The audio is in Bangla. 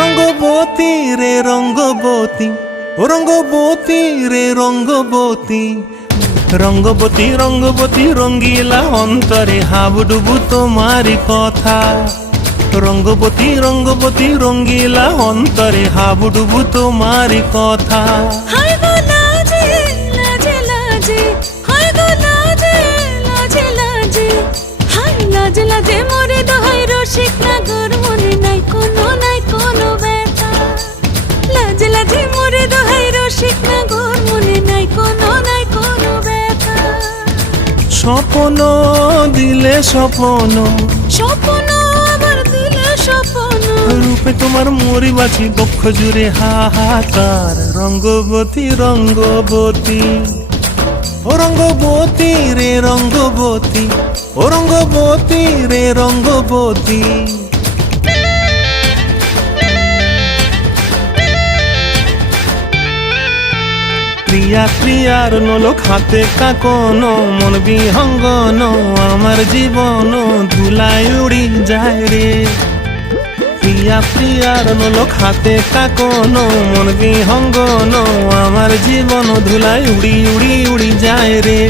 রঙ্গবতী রে রঙ্গবতী, ও রঙ্গবতী রে রঙ্গবতী, রঙ্গবতী রঙ্গবতী রঙ্গিলা অন্তরে হাবুডুবু তোমারি কথা। রঙ্গবতী রঙ্গবতী রঙ্গিলা অন্তরে হাবুডুবু তোমারি কথা। হায় গো লাজে লাজে লাজে, হায় গো লাজে লাজে লাজে, হায় লাজে লাজে মোরে দোহাই রসিক নাগর মনে নাই কোনো ব্যথা। লাজে লাজে মোরে দোহাই রসিক নাগর মনে নাই কোনো ব্যথা। স্বপ্ন দিলে স্বপ্ন, স্বপ্ন আবার দিলে স্বপ্ন, রূপে তোমার মরি বাছি বক্ষ জুড়ে হাহাকার। রঙ্গবতী রঙ্গবতী, ও রঙ্গবতী রে রঙ্গবতী, ও রঙ্গবতী রে রঙ্গবতী। প্রিয়া প্রিয়ার নলোক হাতে কাকন, মন বিহঙ্গন আমার জীবন ধুলায় উড়ি যায় রে। প্রিয়া প্রিয়ার নলোক হাতে কাকন, মন বিহঙ্গন আমার জীবন ধুলায় উড়ি উড়ি উড়ি যায় রে।